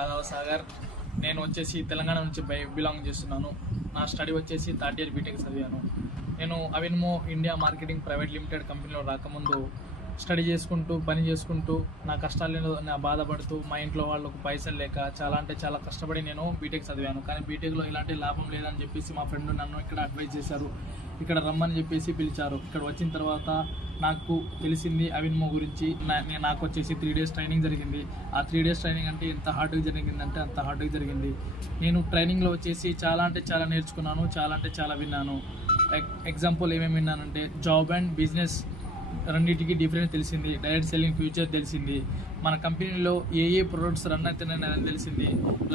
బాలవ సాగర్. నేను వచ్చేసి తెలంగాణ నుంచి బిలాంగ్ చేస్తున్నాను. నా స్టడీ వచ్చేసి థర్డ్ ఇయర్ బీటెక్ చదివాను. నేను అవిన్మో ఇండియా మార్కెటింగ్ ప్రైవేట్ లిమిటెడ్ కంపెనీలో రాకముందు స్టడీ చేసుకుంటూ పని చేసుకుంటూ నా కష్టాలను నా బాధపడుతూ మా ఇంట్లో వాళ్ళకు పైసలు లేక చాలా అంటే చాలా కష్టపడి నేను బీటెక్ చదివాను. కానీ బీటెక్లో ఇలాంటి లాభం లేదని చెప్పేసి మా ఫ్రెండ్ నన్ను ఇక్కడ అడ్వైజ్ చేశారు. ఇక్కడ రమ్మని చెప్పేసి పిలిచారు. ఇక్కడ వచ్చిన తర్వాత నాకు తెలిసింది అవిన్మో గురించి. నాకు వచ్చేసి 3 days ట్రైనింగ్ జరిగింది. ఆ 3 days ట్రైనింగ్ అంటే ఎంత హార్డ్గా జరిగిందంటే అంత హార్డ్గా జరిగింది. నేను ట్రైనింగ్లో వచ్చేసి చాలా అంటే చాలా నేర్చుకున్నాను, చాలా అంటే చాలా విన్నాను. ఎగ్జాంపుల్ ఏమేమి విన్నానంటే జాబ్ అండ్ బిజినెస్ రెండింటికి డిఫరెన్స్ తెలిసింది. డైరెక్ట్ సెల్లింగ్ ఫ్యూచర్ తెలిసింది. మన కంపెనీలో ఏ ప్రొడక్ట్స్ రన్ అవుతున్నాయని తెలిసింది.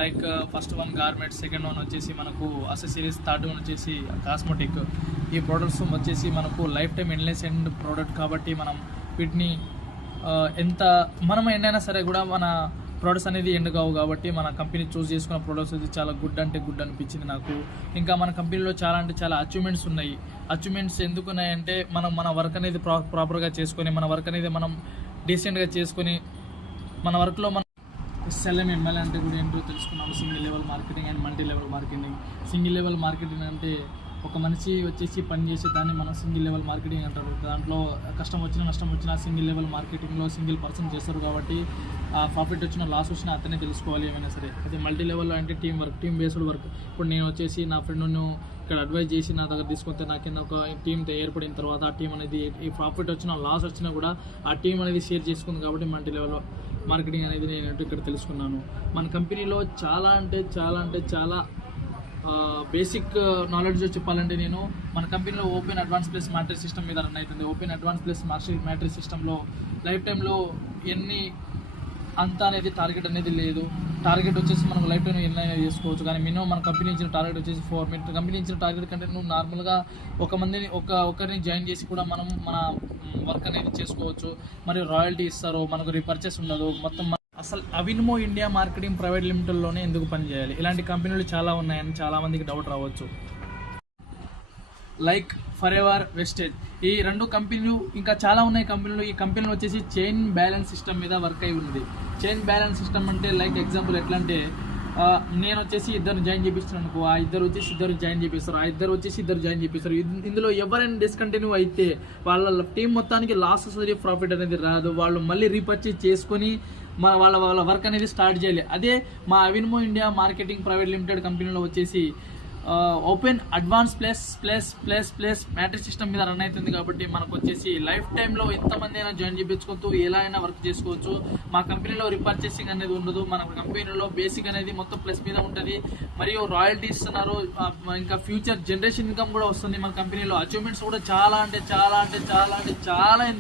Like first one garments, second one వచ్చేసి మనకు అసెసరీస్, థర్డ్ వన్ వచ్చేసి కాస్మెటిక్. ఈ ప్రొడక్ట్స్ వచ్చేసి మనకు life time endless end product కాబట్టి మనం వీటిని మనం ఎన్నైనా సరే కూడా మన ప్రొడక్ట్స్ అనేది ఎండ్ కావు కాబట్టి మన కంపెనీ చూస్ చేసుకున్న ప్రొడక్ట్స్ అది చాలా గుడ్ అంటే గుడ్ అనిపించింది నాకు. ఇంకా మన కంపెనీలో చాలా అంటే చాలా అచీవ్మెంట్స్ ఉన్నాయి. అచీవ్మెంట్స్ ఎందుకు ఉన్నాయంటే మన వర్క్ అనేది ప్రాపర్గా చేసుకొని, మన వర్క్ అనేది మనం డీసెంట్గా చేసుకొని, మన వర్క్లో మనం SLM ML అంటే కూడా ఏంటో తెలుసుకున్నాము. Single level marketing and multi level marketing. Single level marketing అంటే ఒక మనిషి వచ్చేసి పని చేసే దాన్ని మనం సింగిల్ లెవెల్ మార్కెటింగ్ అంటారు. దాంట్లో కష్టం వచ్చినా నష్టం వచ్చినా సింగిల్ లెవెల్ మార్కెటింగ్లో సింగిల్ పర్సన్ చేస్తారు కాబట్టి ఆ ప్రాఫిట్ వచ్చినా లాస్ వచ్చినా అతనే తెలుసుకోవాలి ఏమైనా సరే. అయితే మల్టీ లెవెల్లో అంటే team work, team based work. ఇప్పుడు నేను వచ్చేసి నా ఫ్రెండ్ను ఇక్కడ అడ్వైజ్ చేసి నా దగ్గర తీసుకుంటే నా కింద ఒక టీంతో ఏర్పడిన తర్వాత ఆ టీం అనేది ఈ ప్రాఫిట్ వచ్చినా లాస్ వచ్చినా కూడా ఆ టీం అనేది షేర్ చేసుకుంది కాబట్టి మల్టీ లెవెల్ మార్కెటింగ్ అనేది నేను ఇక్కడ తెలుసుకున్నాను. మన కంపెనీలో చాలా అంటే చాలా బేసిక్ నాలెడ్జ్ చెప్పాలంటే నేను మన కంపెనీలో open advance plus matrix system మీద రన్ అవుతుంది. ఓపెన్ అడ్వాన్స్ ప్లస్ మ్యాట్రిక్స్ సిస్టంలో లైఫ్ టైంలో ఎన్ని అంత అనేది టార్గెట్ అనేది లేదు. టార్గెట్ వచ్చేసి మనం లైఫ్ టైం ఎన్ని అయినా చేసుకోవచ్చు. కానీ మినిమం మన కంపెనీ ఇచ్చిన టార్గెట్ వచ్చేసి 4 minutes. కంపెనీ ఇచ్చిన టార్గెట్ కంటే నువ్వు నార్మల్గా ఒకరిని జాయిన్ చేసి కూడా మనం మన వర్క్ అనేది చేసుకోవచ్చు. మరియు రాయల్టీ ఇస్తారు, మనకు రీపర్చేస్ ఉండదు. మొత్తం అసలు అవిన్మో ఇండియా మార్కెటింగ్ ప్రైవేట్ లిమిటెడ్లోనే ఎందుకు పని చేయాలి? ఇలాంటి కంపెనీలు చాలా ఉన్నాయని చాలామందికి డౌట్ రావచ్చు. లైక్ ఫరెవర్, వెస్టేజ్, ఈ 2 కంపెనీలు ఇంకా చాలా ఉన్నాయి కంపెనీలు. ఈ కంపెనీలు వచ్చేసి చైన్ బ్యాలెన్స్ సిస్టమ్ మీద వర్క్ అయి ఉంది. చైన్ బ్యాలెన్స్ సిస్టమ్ అంటే లైక్ ఎగ్జాంపుల్ ఎట్లా అంటే నేను వచ్చేసి ఇద్దరు జాయిన్ చేపిస్తున్నాను అనుకో, ఆ ఇద్దరు వచ్చేసి ఇద్దరు జాయిన్ చేపిస్తారు, ఆ ఇద్దరు వచ్చేసి ఇద్దరు జాయిన్ చేపిస్తారు. ఇందులో ఎవరైనా డిస్కంటిన్యూ అయితే వాళ్ళ టీం మొత్తానికి లాస్ వస్తుంది, ప్రాఫిట్ అనేది రాదు. వాళ్ళు మళ్ళీ రీపర్చేజ్ చేసుకొని వాళ్ళ వర్క్ అనేది స్టార్ట్ చేయాలి. అదే మా అవిన్మో ఇండియా మార్కెటింగ్ ప్రైవేట్ లిమిటెడ్ కంపెనీలో వచ్చేసి open advance plus matrix system మీద రన్ అవుతుంది కాబట్టి మనకు వచ్చేసి లైఫ్ టైంలో ఎంతమంది అయినా జాయిన్ చేయించుకోవచ్చు, ఎలా అయినా వర్క్ చేసుకోవచ్చు. మా కంపెనీలో రీపర్చేసింగ్ అనేది ఉండదు. మన కంపెనీలో బేసిక్ అనేది మొత్తం ప్లస్ మీద ఉంటుంది. మరియు రాయల్టీ ఇస్తున్నారు. ఇంకా ఫ్యూచర్ జనరేషన్ ఇన్కమ్ కూడా వస్తుంది. మన కంపెనీలో అచీవ్మెంట్స్ కూడా చాలా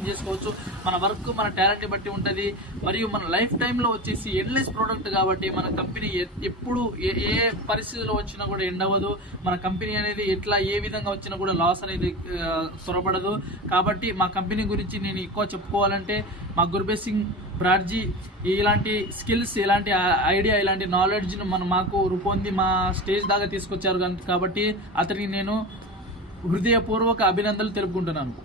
చేసుకోవచ్చు. మన వర్క్ మన టాలెంట్ బట్టి ఉంటుంది. మరియు మన లైఫ్ టైంలో వచ్చేసి ఎండ్లెస్ ప్రోడక్ట్ కాబట్టి మన కంపెనీ ఎప్పుడు ఏ పరిస్థితిలో వచ్చినా కూడా ఎండ్ అవ్వదు. మన కంపెనీ అనేది ఏ విధంగా వచ్చినా కూడా లాస్ అనేది త్వరపడదు. కాబట్టి మా కంపెనీ గురించి నేను ఎక్కువ చెప్పుకోవాలంటే మా గుర్బేజ్ సింగ్ బ్రాడ్జీ ఇలాంటి స్కిల్స్, ఇలాంటి ఐడియా, ఇలాంటి నాలెడ్జ్ను మాకు రూపొంది మా స్టేజ్ దాకా తీసుకొచ్చారు. కాబట్టి అతనికి నేను హృదయపూర్వక అభినందనలు తెలుపుకుంటున్నాను.